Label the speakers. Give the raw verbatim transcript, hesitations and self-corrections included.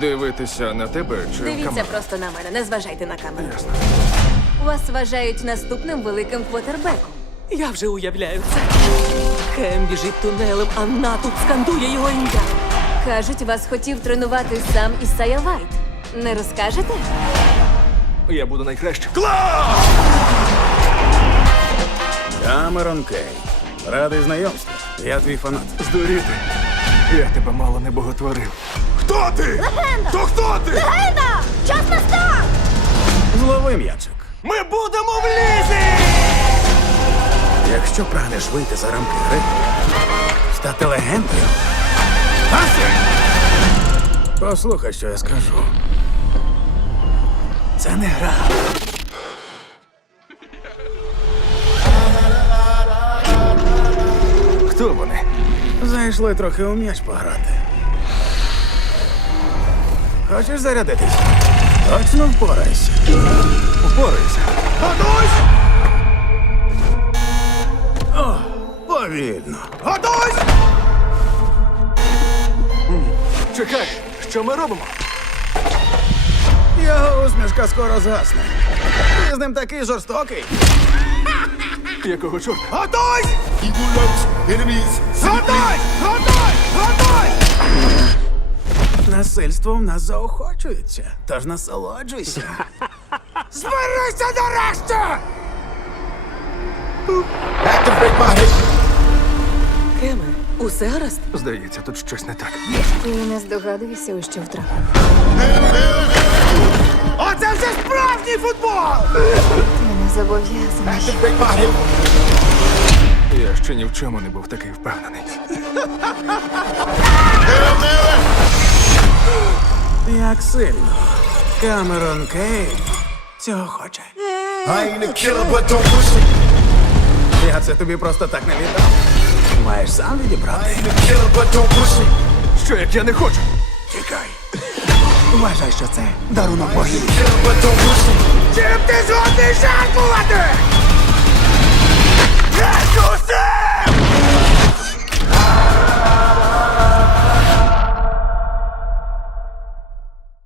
Speaker 1: Дивитися на тебе чи в
Speaker 2: Дивіться
Speaker 1: камеру?
Speaker 2: просто на мене, не зважайте на камеру.
Speaker 1: Ясно.
Speaker 2: Вас вважають наступним великим квотербеком.
Speaker 3: Я вже уявляю це. Кем біжить тунелем, а натовп скандує його ім'я.
Speaker 2: Кажуть, вас хотів тренувати сам Ісайя Вайт. Не розкажете?
Speaker 1: Я буду найкращим.
Speaker 4: Камерон Кей. Радий знайомству. Я твій фанат.
Speaker 1: Здуріти. Я тебе мало не боготворив. Хто ти? Легенда! То хто ти?
Speaker 2: Легенда! Час настав!
Speaker 4: Злови м'ячик.
Speaker 1: Ми будемо в лізі!
Speaker 4: Якщо прагнеш вийти за рамки гри, стати легендою. Послухай, що я скажу. Це не гра.
Speaker 1: Хто вони?
Speaker 4: Зайшли трохи у м'яч пограти. Хочеш зарядитись? Точно впорайся.
Speaker 1: Упорайся. Готуйсь!
Speaker 4: О, повільно.
Speaker 1: Готуйсь! Чекай, що ми робимо?
Speaker 4: Його усмішка скоро згасне. Ти з ним такий жорстокий.
Speaker 1: Якого чорта?
Speaker 4: Готуйсь!
Speaker 1: Готуй! Готуй! Готуй!
Speaker 4: Насильство в нас заохочується, тож насолоджуйся. Зберися нарешті!
Speaker 3: Кеме, усе гаразд?
Speaker 1: Здається, тут щось не так.
Speaker 2: Ти не здогадуєшся, у що втрапив.
Speaker 4: Оце вже справжній футбол!
Speaker 2: Ти не зобов'язаний.
Speaker 1: Я ще ні в чому не був такий впевнений.
Speaker 4: Як сильно Камерон Кей цього хоче. Я це тобі просто так не віддав. Маєш сам відібрати.
Speaker 1: Що як я не хочу?
Speaker 4: Тікай. Вважай, що це дарунок Божий.
Speaker 1: Чим ти згодний жертвувати?